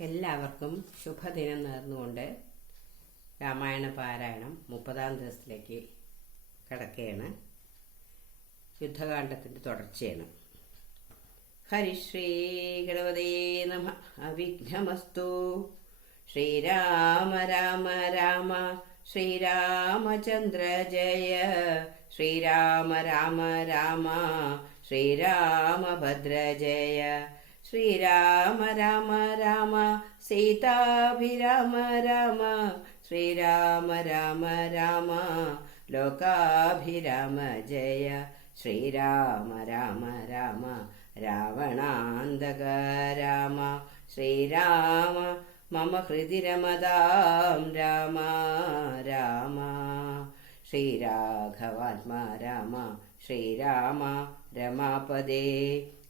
എല്ലാവർക്കും ശുഭദിനം നേർന്നുകൊണ്ട് രാമായണ പാരായണം 30-ാം ദിവസത്തിലേക്ക് കടക്കുകയാണ്. യുദ്ധകാണ്ഡത്തിൻ്റെ തുടർച്ചയാണ്. ഹരിശ്രീ ഗണപതേ നമഃ. അവിഘ്നമസ്തു. ശ്രീരാമ രാമ രാമ ശ്രീരാമചന്ദ്ര ജയ. ശ്രീരാമ രാമ രാമ ശ്രീരാമഭദ്ര ജയ. ശ്രീരാമ രാമ രാമ സീതാഭിരാമ രാമ. ശ്രീരാമ രാമ രാമ ലോകാഭിരാമ ജയ. ശ്രീരാമ രാമ രാമ രാവണാന്തക രാമ. ശ്രീരാമ മമ ഹൃദി രമതാം രാമ രാമ. ശ്രീരാഘവാത്മാ രാമ ശ്രീരാമ രമാപദേ.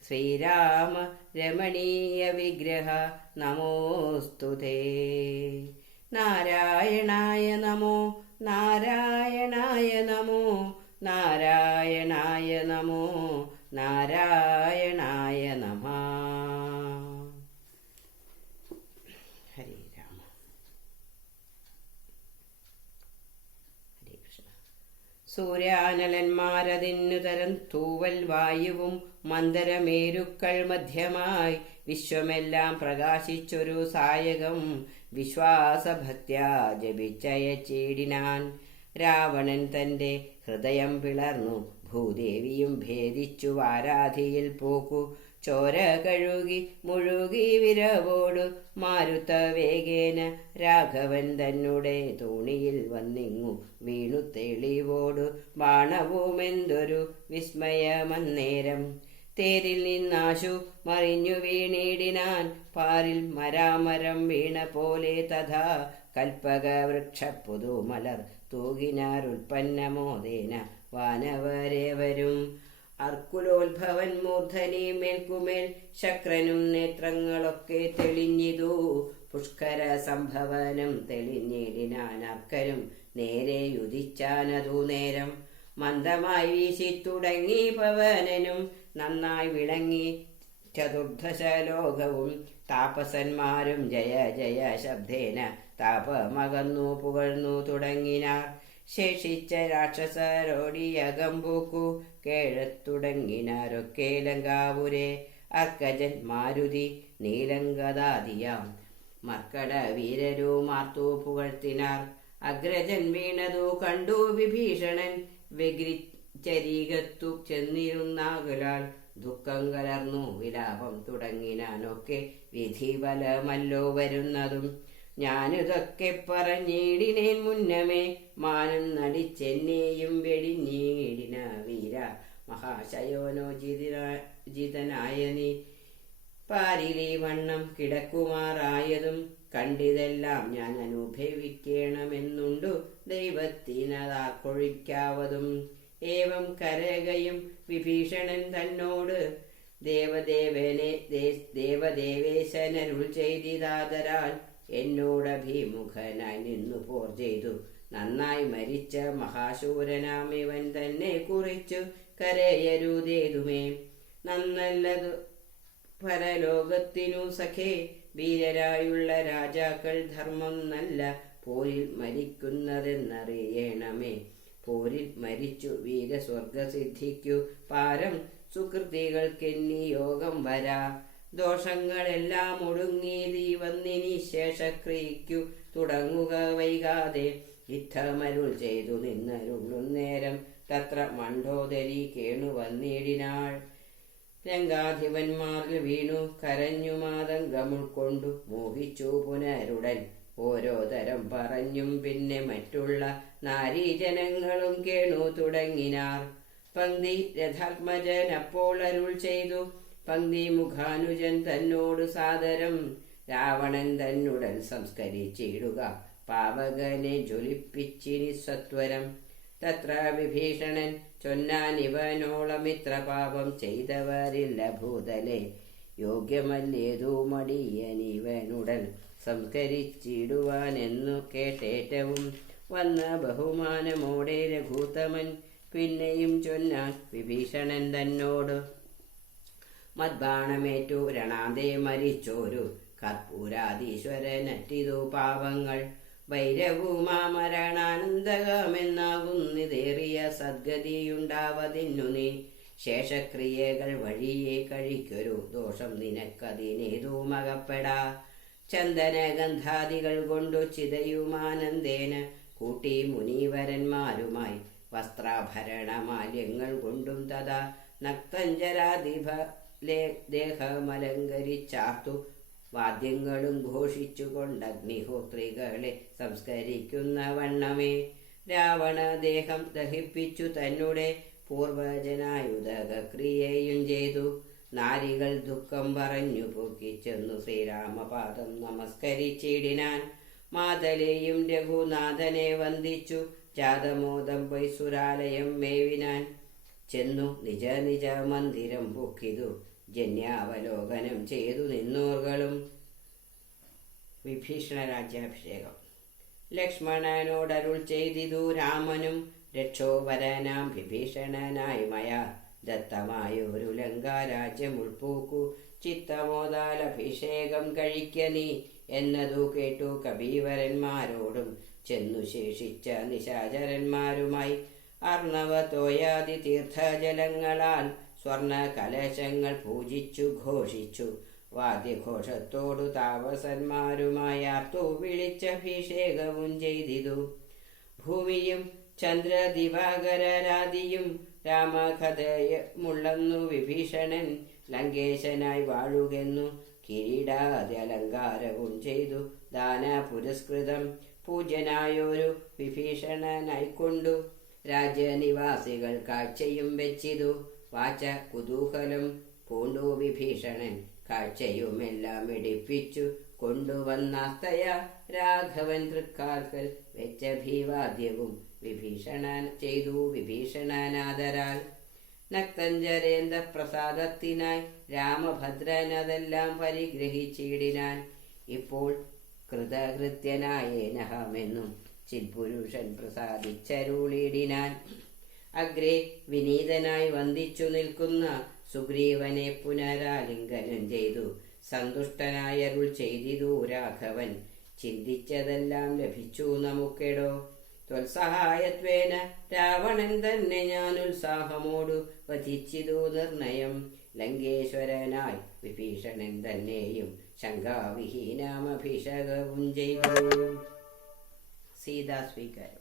ശ്രീരാമ രമണീയ വിഗ്രഹ നമോസ്തുതേ. നാരായണായ നമോ നാരായണായ നമോ നാരായണായ നമോ നാരായണായ നമഃ. ഹരേ രാമ. ഹരേ കൃഷ്ണ. സൂര്യാനലന്മാരതിന്നു തരം തൂവൽ വായുവും മന്ദരമേരുക്കൾ മധ്യമായി വിശ്വമെല്ലാം പ്രകാശിച്ചൊരു സായകം വിശ്വാസഭക്ത്യാ ജപിച്ചയച്ചിടിനാൻ. രാവണൻ തന്റെ ഹൃദയം പിളർന്നു ഭൂദേവിയും ഭേദിച്ചു വാരാധിയിൽ പോക്കു. ചോര കഴുകി മുഴുകി വിരവോടു മാരുത വേഗേന രാഘവൻ തന്നെ തോണിയിൽ വന്നിങ്ങു വീണു തെളിവോടു. ബാണവുമെന്തൊരു വിസ്മയമന്നേരം. തേരിൽ നിന്നാശു മറിഞ്ഞു വീണിടിനാൻ പാരിൽ മരാമരം വീണ പോലെ. തഥാ കൽപ്പക വൃക്ഷ പുതുമലർ തൂകിനാരുൽപ്പന്നമോദേന വാനവരേവരും. അർക്കുലോത്ഭവൻ മൂർധനി മേൽക്കുമേൽ ശക്രനും നേത്രങ്ങളൊക്കെ തെളിഞ്ഞിതു. പുഷ്കര സംഭവനം തെളിഞ്ഞിടിനാൻ അർക്കരും നേരെ യുദിച്ചാനതു നേരം. മന്ദമായി വീശി തുടങ്ങി പവനനും നന്നായി വിളങ്ങി ചതുർദശലോകവും. താപസന്മാരും ജയ ജയ ശബ്ദേന താപമകന്നു പുകഴ്ന്നു തുടങ്ങിനാർ. ശേഷിച്ച രാക്ഷസരോടിയകമ്പൂക്കു കേഴത്തുടങ്ങിനാരൊക്കെ ലങ്കാപുരെ. അർക്കജൻ മാരുതി നീലങ്കദാദിയാം മർക്കട വീരരുമാർത്തു പുകഴ്ത്തിനാർ. അഗ്രജൻ വീണതു കണ്ടു വിഭീഷണൻ വ്യഗ്രിച്ചരീകത്തു ചെന്നിരുന്നാകലാൽ ദുഃഖം കലർന്നു വിലാപം തുടങ്ങിനാനൊക്കെ. വിധി ഫലമല്ലോ വരുന്നതും ഞാനിതൊക്കെ പറഞ്ഞിടിനേൻ മുന്നമേ. മാനം നടിച്ചെന്നെയും വെടിഞ്ഞിടിന വീര മഹാശയോനോജിതനായ നീ. പാരിലി വണ്ണം കിടക്കുമാറായതും കണ്ടിതെല്ലാം ഞാൻ അനുഭവിക്കണമെന്നുണ്ടു ദൈവത്തിനതാക്കൊഴിക്കാവതും. ഏവം കരകയും വിഭീഷണൻ തന്നോട് ദേവദേവേശനരുൾ ചെയ്തിതാദരാൽ എന്നോടഭിമുഖനായി നിന്നു പോർ ചെയ്തു. നന്നായി മരിച്ച മഹാശൂരനാം ഇവൻ തന്നെ കുറിച്ചു കരയരുതേതുമേ. നന്നല്ലതു പരലോകത്തിനു സഖേ. വീരരായുള്ള രാജാക്കൾ ധർമ്മം നല്ല പോരിൽ മരിക്കുന്നതെന്നറിയണമേ. പോരിൽ മരിച്ചു വീരസ്വർഗസിദ്ധിക്കു പാരം സുകൃതികൾക്കെന്നി യോഗം വരാ. ദോഷങ്ങളെല്ലാം ഒടുങ്ങിയതി വന്നിനി ശേഷക്രിയയ്ക്കു തുടങ്ങുക വൈകാതെ. യുദ്ധമരുൾ ചെയ്തു നിന്നരുളുന്നേരം തത്ര മണ്ഡോദരി കേണു വന്നിടിനാൾ. രംഗാധിപന്മാരിൽ വീണു കരഞ്ഞു മാതങ്കമുൾക്കൊണ്ടു മോഹിച്ചു പുനരുടൻ ഓരോ തരം പറഞ്ഞും. പിന്നെ മറ്റുള്ള നാരീജനങ്ങളും കേണു തുടങ്ങിനാർ. പങ്ക്തി രഥാത്മജൻ അപ്പോൾ അരുൾ ചെയ്തു പങ്ക്തി മുഖാനുജൻ തന്നോട് സാദരം. രാവണൻ തന്നുടൻ സംസ്കരിച്ചിടുക പാവകനെ ജ്വലിപ്പിച്ചിനി സത്വരം. തത്ര വിഭീഷണൻ ചൊന്നാനിവനോളമിത്ര പാപം ചെയ്തവരില്ല ഭൂതലെ. യോഗ്യമല്ലേതു മടിയനിവനുടൻ സംസ്കരിച്ചിടുവാനെന്നു കേട്ടേറ്റവും. വന്ന ബഹുമാനമോടെ രഘൂത്തമൻ പിന്നെയും ചൊന്നാൻ വിഭീഷണൻ തന്നോട്. മദ്ബാണമേറ്റു രണാന്തേ മരിച്ചോരു കർപ്പൂരാധീശ്വരനറ്റിതു പാപങ്ങൾ വൈരവുമാമരണാനന്ദകമെന്നാകുന്നിതേറിയ സദ്ഗതിയുണ്ടാവതിന്നു നീ ശേഷക്രിയകൾ വഴിയെ കഴിക്കൊരു ദോഷം നിനക്കതിനേതുമകപ്പെടാ ചന്ദനഗന്ധാദികൾ കൊണ്ടു ചിതയുമാനന്ദേന കൂട്ടി മുനീവരന്മാരുമായി വസ്ത്രാഭരണമാല്യങ്ങൾ കൊണ്ടും തഥാ നക്തഞ്ചരാധിപ ദേഹമലങ്കരിച്ചാർത്തു വാദ്യങ്ങളും ഘോഷിച്ചുകൊണ്ടഗ്നിഹോത്രികളെ സംസ്കരിക്കുന്ന വണ്ണമേ രാവണദേഹം ദഹിപ്പിച്ചു തന്നെ പൂർവജനായുധക്രിയയും ചെയ്തു നാരികൾ ദുഃഖം പറഞ്ഞു പൊക്കിച്ചെന്നു ശ്രീരാമപാദം നമസ്കരിച്ചിടിനാൻ മാതലെയും രഘുനാഥനെ വന്ദിച്ചു ജാതമോദം വൈസുരാലയം മേവിനാൻ ചെന്നു നിജ നിജ മന്ദിരം പൊക്കിതു ജന്യാവലോകനം ചെയ്തു നിന്നോർകളും വിഭീഷണ രാജ്യാഭിഷേകം ലക്ഷ്മണനോടരുൾ ചെയ്തിതു രാമനും രക്ഷോവരനാം വിഭീഷണനായി മയാ ദത്തമായൊരു ലങ്കാരാജ്യം ഉൾപ്പൂക്കു ചിത്തമോദാലഭിഷേകം കഴിക്ക നീ എന്നതു കേട്ടു കബീവരന്മാരോടും ചെന്നു ശേഷിച്ച നിശാചരന്മാരുമായി അർണവതോയാദി തീർത്ഥജലങ്ങളാൽ സ്വർണ കലശങ്ങൾ പൂജിച്ചു ഘോഷിച്ചു വാദ്യഘോഷത്തോടു താപസന്മാരുമായാർത്തു വിളിച്ചഭിഷേകവും ചെയ്തിതു ഭൂമിയും ചന്ദ്രദിവാകരാദിയും രാമകഥയമുള്ളന്നു വിഭീഷണൻ ലങ്കേശനായി വാഴുകെന്നു കിരീടാദി അലങ്കാരവും ചെയ്തു ദാന പുരസ്കൃതം പൂജ്യനായൊരു വിഭീഷണനായിക്കൊണ്ടു രാജ്യനിവാസികൾ കാഴ്ചയും വെച്ചിതു വാച കുതൂഹലം പൂണ്ടു വിഭീഷണൻ കാഴ്ചയുമെല്ലാം എടുപ്പിച്ചു കൊണ്ടുവന്നാസ്തയ രാഘവൻ തൃക്കാൽക്കൽ വെച്ച ഭീവാദ്യവും വിഭീഷണനാദരാൽ നക്തഞ്ചരേന്ദ്ര പ്രസാദത്തിനായി രാമഭദ്രനതെല്ലാം പരിഗ്രഹിച്ചിടിനാൻ ഇപ്പോൾ കൃതകൃത്യനായേനഹമെന്നും ചിൽപുരുഷൻ പ്രസാദിച്ചരുളിടിനാൻ അഗ്രേ വിനീതനായി വന്ദിച്ചു നിൽക്കുന്ന സുഗ്രീവനെ പുനരാലിംഗനം ചെയ്തു സന്തുഷ്ടനായരുൾ ചെയ്തിതു രാഘവൻ ചിന്തിച്ചതെല്ലാം ലഭിച്ചു നമുക്കെടോ ത്വത്സഹായത്വേന രാവണൻ തന്നെ ഞാൻ ഉത്സാഹമോടു വധിച്ചിതു നിർണയം ലങ്കേശ്വരനായി വിഭീഷണൻ തന്നെയും ശങ്കാവിഹീനാമഭിഷേകവും ചെയ്തു സീതാസ്വീകാരം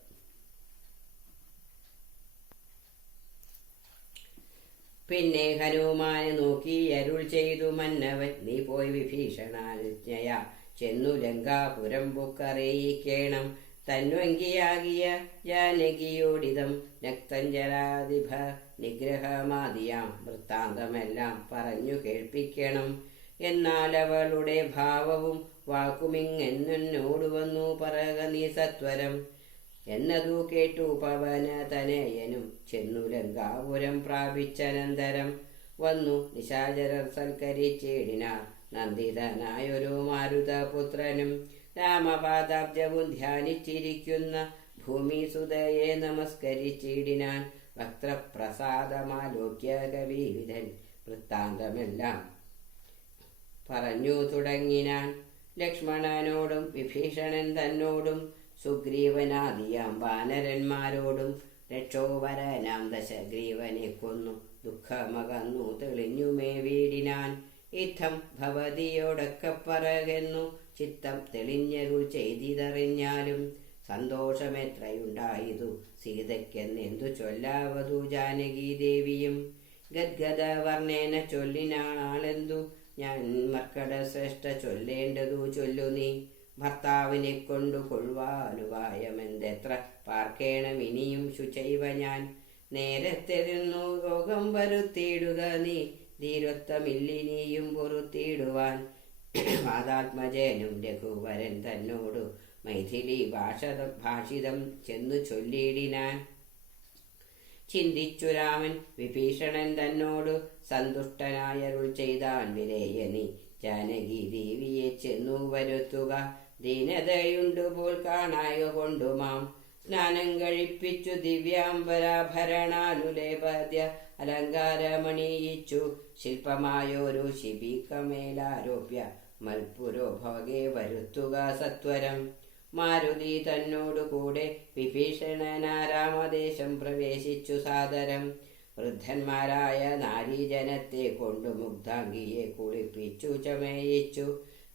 പിന്നെ ഹനുമാനെ നോക്കി അരുൾ ചെയ്തു മന്നവൻ നീ പോയി വിഭീഷണാജ്ഞയ ചെന്നു ലങ്കാപുരം ബുക്കറിയിക്കേണം തന്വങ്കിയാകിയ ജാനകിയോടിതം രക്തഞ്ജരാധിപ നിഗ്രഹമാദിയാം വൃത്താന്തമെല്ലാം പറഞ്ഞു കേൾപ്പിക്കണം എന്നാൽ അവളുടെ ഭാവവും വാക്കുമിങ്ങെന്നോട് വന്നു പറക നീ സത്വരം എന്നതു കേട്ടു പവന തനയനും ചെന്നു ലങ്കാപുരം പ്രാപിച്ചനന്തരം വന്നു നിശാചരർ സൽക്കരിച്ചിടിനാർ നന്ദിതനായൊരു മാരുതപുത്രനും രാമപാദാബ്ജവും ധ്യാനിച്ചിരിക്കുന്ന ഭൂമിസുതയെ നമസ്കരിച്ചിടിനാൻ വക്ത്രപ്രസാദമാലോക്യ കവിവിധൻ വൃത്താന്തമെല്ലാം പറഞ്ഞു തുടങ്ങിനാൻ ലക്ഷ്മണനോടും വിഭീഷണൻ തന്നോടും സുഗ്രീവനാദിയാം വാനരന്മാരോടും രക്ഷോവരനാം ദശഗ്രീവനെ കൊന്നു ദുഃഖമകന്നു തെളിഞ്ഞുമേ വീടിനാൻ ഇത്തം ഭവതിയോടൊക്കെ പറകെന്നു ചിത്തം തെളിഞ്ഞരുൾ ചെയ്തിതറിഞ്ഞാലും സന്തോഷമെത്രയുണ്ടായതു സീതയ്ക്കെന്നെന്തു ചൊല്ലാവതു ജാനകീദേവിയും ഗദ്ഗദ വർണ്ണേന ചൊല്ലിനാളെന്തു ഞാൻ മർക്കട ശ്രേഷ്ഠ ചൊല്ലേണ്ടതു ചൊല്ലു നീ ഭർത്താവിനെ കൊണ്ടു കൊള്ളുവാനുപായമെന്തെത്ര പാർക്കേണം ഇനിയും ശുചൈവ ഞാൻ നേരത്തെരുന്നു രോഗം വരുത്തിയിടുക നീ ധീരത്വമില്ലിനിയും പൊറുത്തിയിടുവാൻ മാതാത്മജനും രഘുവരൻ തന്നോടു മൈഥിലി ഭാഷിതം ചെന്നു ചൊല്ലിയിടിനാൻ ചിന്തിച്ചു രാമൻ വിഭീഷണൻ തന്നോടു സന്തുഷ്ടനായരുൾ ചെയ്താൻ വിരേയനി ജാനകി ദേവിയെ ചെന്നു വരുത്തുക ദീനതയുണ്ടു പോൽ കാണായ കൊണ്ടുമാം സ്നാനം കഴിപ്പിച്ചു ദിവ്യാംബരാഭരണാനുലേപദ്യ അലങ്കാരമണിയിച്ചു ശില്പമായൊരു ശിബികമേലാരോപ്യ മൽപുരോഭോഗെ വരുത്തുക സത്വരം. മാരുതി തന്നോടുകൂടെ വിഭീഷണനാ രാമദേശം പ്രവേശിച്ചു സാദരം. വൃദ്ധന്മാരായ നാരീജനത്തെ കൊണ്ടു മുഗ്ധാംഗിയെ കുളിപ്പിച്ചു ചമയിച്ചു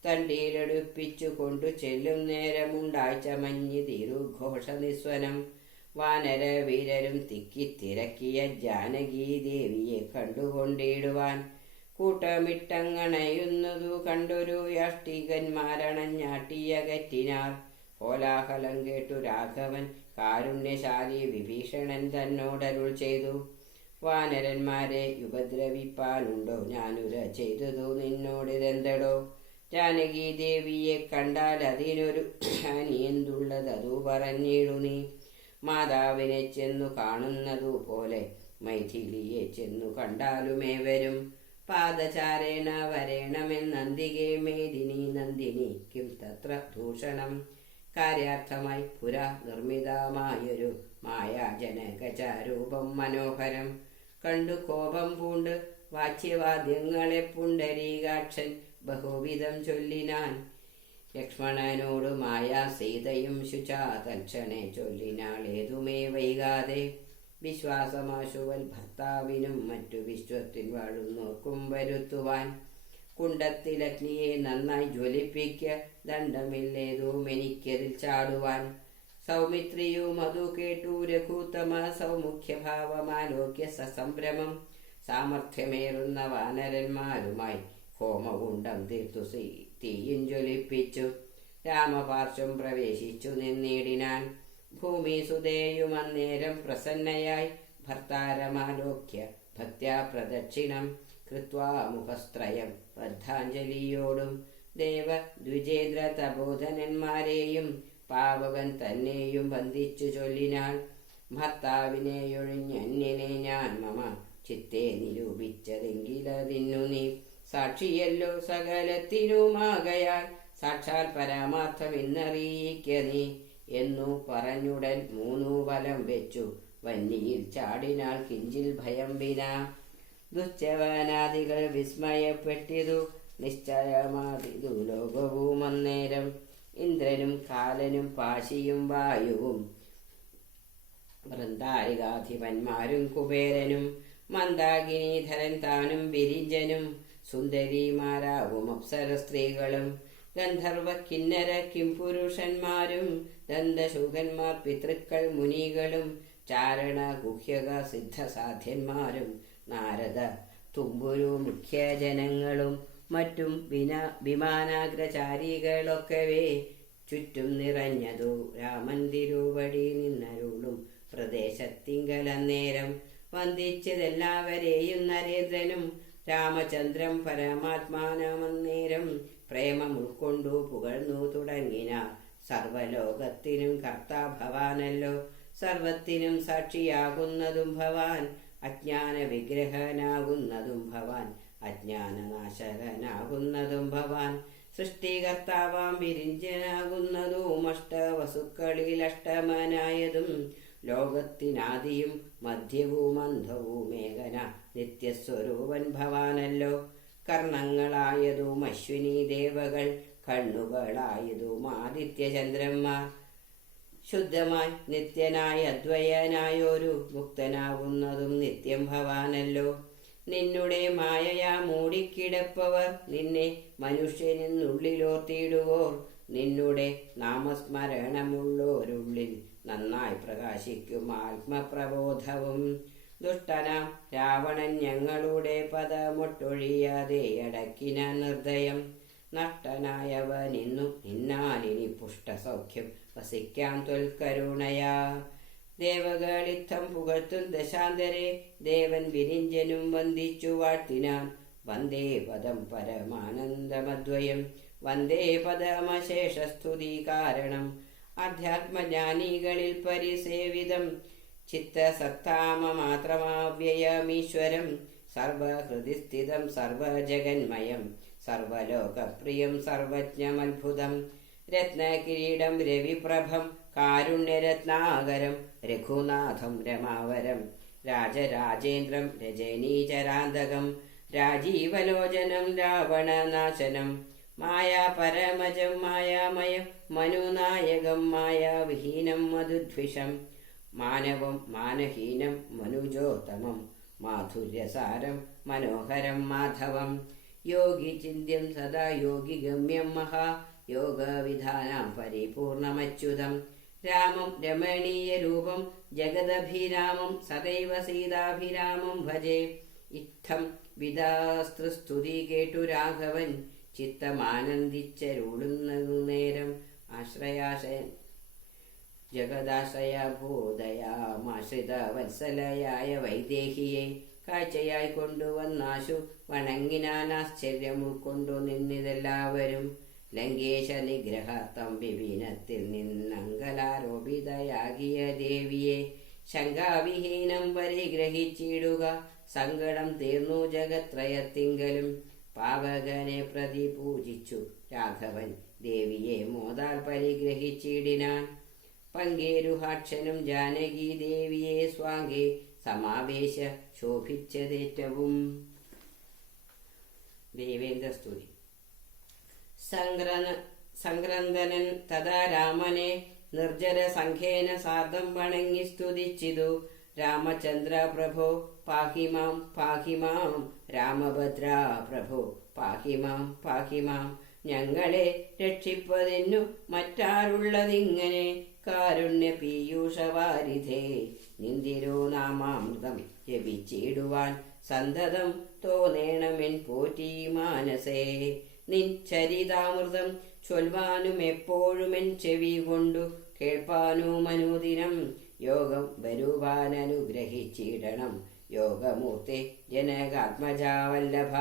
തണ്ടിയിലെടുപ്പിച്ചു കൊണ്ടു ചെല്ലും നേരമുണ്ടാഴ്ച മഞ്ഞി തിരുഘോഷ നിസ്വനം. വാനര വീരരും തിക്കിത്തിരക്കിയ ജാനകീ ദേവിയെ കണ്ടുകൊണ്ടിടുവാൻ കൂട്ടമിട്ടങ്ങണയുന്നതു കണ്ടൊരു യാഷ്ടികന്മാരണഞ്ഞാട്ടിയകറ്റിനാർ. കോലാഹലം കേട്ടു രാഘവൻ കാരുണ്യശാലി വിഭീഷണൻ തന്നോടരുൾ ചെയ്തു, വാനരന്മാരെ ഉപദ്രവിപ്പാനുണ്ടോ ഞാനുര ചെയ്തതു നിന്നോടിതെന്തടോ? ജാനകീ ദേവിയെ കണ്ടാൽ അതിനൊരു ഹാനിയെന്തുള്ളതതു പറഞ്ഞിടു നീ. മാതാവിനെ ചെന്നു കാണുന്നതു പോലെ മൈഥിലിയെ ചെന്നു കണ്ടാലുമേവരും പാദചാരേണ വരേണമെന്നന്തികെ മേദിനി നന്ദിനി കിം തത്ര ദൂഷണം. കാര്യാർത്ഥമായി പുരാ നിർമ്മിതമായൊരു മായാജനകചാരൂപം മനോഹരം കണ്ടു കോപം പൂണ്ട് വാച്യവാദ്യങ്ങളെ പുണ്ടരീകാക്ഷൻ ബഹുവിധം ചൊല്ലിനാൻ. ലക്ഷ്മണനോട് മായാ സീതയും ശുചാ തൽക്ഷണേ ചൊല്ലിനാൾ ഏതുമേ വൈകാതെ. വിശ്വാസമാശുവൽ ഭർത്താവിനും മറ്റു വിശ്വത്തിൽ വാഴുന്നോർക്കും വരുത്തുവാൻ. കുണ്ടത്തിലഗ്നിയെ നന്നായി ജ്വലിപ്പിക്ക ദണ്ഡമില്ലേതുമെനിക്കതിൽ ചാടുവാൻ. സൗമിത്രിയും അതു കേട്ടു രഘുത്തമ സൗമുഖ്യഭാവമാലോക്യ സസംഭ്രമം. സാമർഥ്യമേറുന്ന വാനരന്മാരുമായി ഹോമകുണ്ടം തീർത്തു തീയും ജ്വലിപ്പിച്ചു രാമപാർശ്വം പ്രവേശിച്ചു നിന്നിടിനാൻ. ഭൂമി സുതേയും അന്നേരം പ്രസന്നയായി ഭർത്താരമാലോക്യ ഭക്ത്യാ പ്രദക്ഷിണം കൃത്വാ മുഖസ്ത്രയം ബദ്ധാഞ്ജലിയോടും ദേവ ദ്വിജേന്ദ്ര തപോധനന്മാരെയും പാവകൻ തന്നെയും വന്ദിച്ചു ചൊല്ലിനാൾ. ഭർത്താവിനെയൊഴിഞ്ഞന്യനെ ഞാൻ മമ ചിത്തെ നിരൂപിച്ചതെങ്കിലതിന്നു നീ സാക്ഷിയല്ലോ സകലത്തിനുമാകയാൽ സാക്ഷാൽ പരമാർത്ഥം ഇന്നറിയിക്ക നീ എന്നു പറഞ്ഞുടൻ മൂന്നു വലം വെച്ചു വന്നിയിൽ ചാടിനാൾ കിഞ്ചിൽ ഭയം വിനാ. ദുശ്ചവനാദികൾ വിസ്മയപ്പെട്ടിതു നിശ്ചയമാതിതു ലോകവും അന്നേരം. ഇന്ദ്രനും കാലനും പാശിയും വായുവും വൃന്ദാരികാധിപന്മാരും കുബേരനും മന്ദാകിനീധരൻ താനും ബിരിഞ്ചനും സുന്ദരിമാരാവും അപ്സര സ്ത്രീകളും ഗന്ധർവ കിന്നര കിംപുരുഷന്മാരും ദന്തശുഖന്മാർ പിതൃക്കൾ മുനികളും ചാരണ ഗുഹ്യക സിദ്ധസാധ്യന്മാരും നാരദ തുമ്പുരു മുഖ്യജനങ്ങളും മറ്റും വിമാനാഗ്രചാരികളൊക്കവേ ചുറ്റും നിറഞ്ഞതു രാമൻ തിരുവടി നിന്നരുളും പ്രദേശത്തിങ്കലന്നേരം. വന്ദിച്ചതെല്ലാവരെയും നരേന്ദ്രനും രാമചന്ദ്രൻ പരമാത്മാനമന്നേരം പ്രേമം ഉൾക്കൊണ്ടു പുകഴ്ന്നു തുടങ്ങിന. സർവലോകത്തിനും കർത്താഭവാനല്ലോ, സർവത്തിനും സാക്ഷിയാകുന്നതും ഭവാൻ, അജ്ഞാന വിഗ്രഹനാകുന്നതും ഭവാൻ, അജ്ഞാനനാശകനാകുന്നതും ഭവാൻ, സൃഷ്ടികർത്താവാം വിരിഞ്ചനാകുന്നതും അഷ്ടവസുക്കളിൽ അഷ്ടമനായതും ലോകത്തിനാദിയും മധ്യവും അന്ധവും മേഘന നിത്യസ്വരൂപൻ ഭവാനല്ലോ. കർണങ്ങളായതും അശ്വിനി ദേവകൾ, കണ്ണുകളായതും ആദിത്യചന്ദ്രന്മാർ, ശുദ്ധമായി നിത്യനായ അദ്വയനായൊരു മുക്തനാകുന്നതും നിത്യം ഭവാനല്ലോ. നിന്നുടെ മായയാ മൂടിക്കിടപ്പവർ നിന്നെ മനുഷ്യനെന്നുള്ളിലോർത്തിയിടുവോർ, നിന്നുടെ നാമസ്മരണമുള്ളോരുള്ളിൽ നന്നായി പ്രകാശിക്കും ആത്മപ്രബോധവും. ദുഷ്ടനാം രാവണൻ ഞങ്ങളുടെ പദമൊട്ടൊഴിയാതെ അടക്കിന നിർദ്ദയം. നഷ്ടനായവനിന്നു നിന്നാലിനി പുഷ്ടസൗഖ്യം വസിക്കാം ത്വൽക്കരുണയാ. ദേവകളിത്തം പുകഴ്ത്തും ദശാന്തരെ ദേവൻ വിരിഞ്ചനും വന്ദിച്ചു വാഴ്ത്തിനാൻ. വന്ദേ പദം പരമാനന്ദമദ്വയം, വന്ദേ പദമശേഷസ്തുതി കാരണം. അധ്യാത്മജ്ഞാനികളിൽ പരിസേവിതം ചിത്തസത്താമമാത്രമാവ്യയമീശ്വരം. സർവഹൃദിസ്ഥിതം സർവജഗന്മയം സർവലോകപ്രിയം സർവജ്ഞമത്ഭുതം. രത്നകിരീടം രവിപ്രഭം കാരുണ്യരത്നാകരം രഘുനാഥം രമാവരം. രാജരാജേന്ദ്രം രജനീചരാന്തകം രാജീവലോചനം രാവണനാശനം. മായാപരമജം മായാമയം മനുനായകം മായാവിഹീനം മധുദ്വിഷം മാനവം മാനഹീനം മനുജോത്തമം മാധുര്യസാരം മനോഹരം മാധവം യോഗി ചിന്യം സദാ യോഗി ഗമ്യം മഹാ യോഗവിധാനം പരിപൂർണമച്യുതം രാമം രമണീയ രൂപം ജഗദഭിരാമം സദൈവ സീതാഭിരാമം ഭജേ. ഇത്തം വിദാസ്തൃസ്തുതി കേട്ടു രാഘവൻ ചിത്തമാനന്ദിച്ചരുളുന്നതു നേരം ആശ്രയാശയൻ ജഗദാശ്രയഭൂതയാമാശ്രിത വത്സലയായ വൈദേഹിയെ കാഴ്ചയായി കൊണ്ടുവന്നാശു വണങ്ങിനാൻ ആശ്ചര്യം ഉൾക്കൊണ്ടു നിന്നിതെല്ലാവരും. ലങ്കേശ നിഗ്രഹാർത്ഥം വിപിനത്തിൽ നിന്നങ്കലാരോപിതയാകിയ ദേവിയെ ശങ്കാവിഹീനം പരിഗ്രഹിച്ചിടുക സങ്കടം തീർന്നു ജഗത്രയത്തിങ്കലും. പാവകനെ പ്രതി പൂജിച്ചു രാഘവൻ ദേവിയെ മോദാൽ പരിഗ്രഹിച്ചിടിനാൻ. പങ്കേരുഹാക്ഷനും ജാനകി ദേവിയെ സ്വാംഗേ സമാവേശ ശോഭിച്ചതേറ്റവും. ദേവേന്ദ്രസ്തുതി. സംഗ്രന്ഥനൻ തഥാ രാമനെ നിർജ്ജര സംഖ്യേന സാർദ്ധം വണങ്ങി സ്തുതിച്ചിതു. രാമചന്ദ്ര പ്രഭോ പാഹിമാം പാഹിമാം രാമഭദ്ര പ്രഭോ പാഹിമാം പാഹിമാം. ഞങ്ങളെ രക്ഷിപ്പതിന്നു മറ്റാരുള്ളതിങ്ങനെ കാരുണ്യ പീയൂഷവാരിധേ. നിന്തിരോ നാമാമൃതം ജപിച്ചിടുവാൻ സന്തതം തോന്നേണമെൻ പോറ്റി മാനസേ. നിൻ ചരിതാമൃതം ചൊൽവാനും എപ്പോഴുമെൻ ചെവി കൊണ്ടു കേൾപ്പാനും അനുദിനം യോഗം വരുവാനനുഗ്രഹിച്ചിടണം. യോഗമൂർത്തെ ജനകാത്മജാവല്ലഭ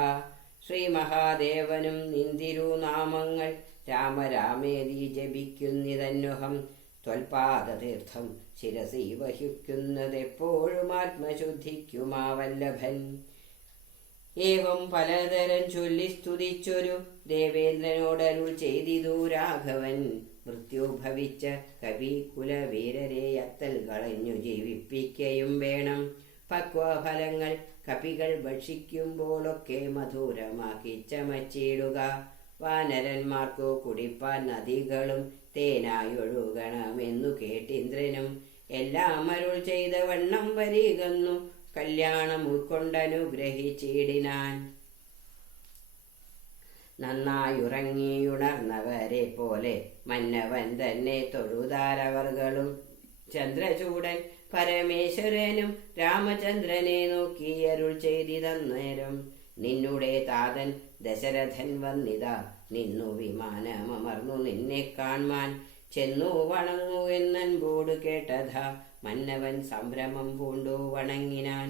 ശ്രീ മഹാദേവനും നിന്തിരുനാമങ്ങൾ രാമരാമേതി ജപിക്കുന്നിതന്വഹം. ത്വൽപാദതീർത്ഥം ശിരസി വഹിക്കുന്നതെപ്പോഴും ആത്മശുദ്ധിക്കുമാവല്ലഭൻ. ഏവം പലതരം ചൊല്ലി സ്തുതിച്ചൊരു ദേവേന്ദ്രനോടരുൾ ചെയ്തിതു രാഘവൻ. മൃത്യു ഭവിച്ച കവി കുലവീരരെ അത്തൽ കളഞ്ഞു ജീവിപ്പിക്കയും വേണം. പക്വഫലങ്ങൾ കപികൾ ഭക്ഷിക്കുമ്പോഴൊക്കെ മധുരമാക്കി ചമച്ചിടുക. വാനരന്മാർക്കു കുടിപ്പാൻ നദികളും തേനായൊഴുകണമെന്നു കേട്ടിന്ദ്രനും. എല്ലാം അരുൾ ചെയ്ത വണ്ണം വരികന്നു കല്യാണം ഉൾക്കൊണ്ടനുഗ്രഹിച്ചിടിനാൻ. നന്നായുറങ്ങിയുണർന്നവരെ പോലെ മന്നവൻ തന്നെ തൊഴുതാരവർകളും. ചന്ദ്രചൂടൻ പരമേശ്വരനും രാമചന്ദ്രനെ നോക്കിയരുൾ ചെയ്തിതന്നേരം. നിന്നുടെ താതൻ ദശരഥൻ വന്നിതാ നിന്നു വിമാനമർന്നു നിന്നെ കാൺമാൻ. ചെന്നു വണങ്ങു എന്നൻപോട് കേട്ടതാ മന്നവൻ സംഭ്രമം പൂണ്ടു വണങ്ങിനാൻ.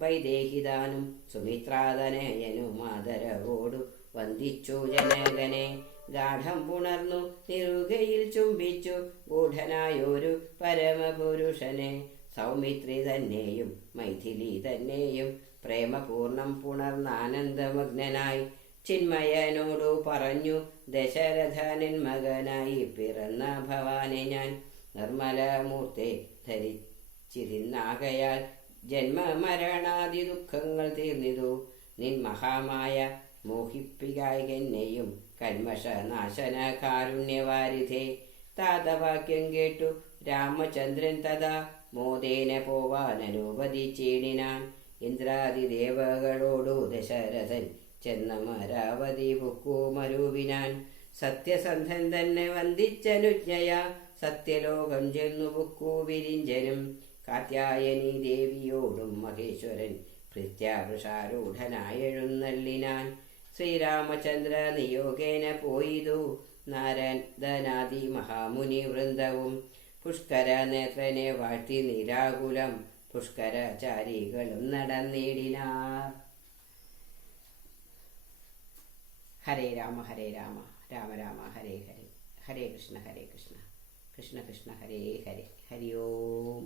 വൈദേഹിതാനും സുമിത്രാതനയനും ആദരവോടു വന്ദിച്ചു ജനകനെ. ഗാഠം പുണർന്നു നിറുകയിൽ ചുംബിച്ചു ഗൂഢനായൊരു പരമപുരുഷനെ. സൗമിത്രി തന്നെയും മൈഥിലി തന്നെയും പ്രേമപൂർണം പുണർന്നാനന്ദമഗ്നനായി ചിന്മയനോടു പറഞ്ഞു ദശരഥനൻ മകനായി പിറന്ന ഭവാനെ ഞാൻ. നിർമ്മലമൂർത്തെ ധരിച്ചിരുന്നാകയാൽ ജന്മമരണാദി ദുഃഖങ്ങൾ തീർന്നിതു. നിൻ മഹാമായ മോഹിപ്പികായകനെയും കന്മഷനാശന കാരുണ്യവാരിധേ. താതവാക്യം കേട്ടു രാമചന്ദ്രൻ തഥാ മോദേന പോവാനനുവദിച്ചിടിനാൻ. ഇന്ദ്രാദിദേവകളോടു ദശരഥൻ ചെന്നമരാവതി പുക്കുമരൂപിനാൻ. സത്യസന്ധൻ തന്നെ വന്ദിച്ചനുജ്ഞയാ സത്യലോകം ചെന്നു പുക്കു വിരിഞ്ചനും. കാത്യായനി ദേവിയോടും മഹേശ്വരൻ ഭൃത്യാവൃഷാരൂഢനായെഴുന്നള്ളിനാൻ. ശ്രീരാമചന്ദ്ര നിയോഗേന പോയിതു നാരദനാദി മഹാമുനി വൃന്ദവും. പുഷ്കര നേത്രനെ വാഴ്ത്തി നിരാകുലം പുഷ്കരചാരികളും നടന്നിടിനാർ. ഹരേ രാമ രാമ രാമ ഹരേ ഹരേ. ഹരേ കൃഷ്ണ കൃഷ്ണ കൃഷ്ണ ഹരേ ഹരേ. ഹരി ഓം.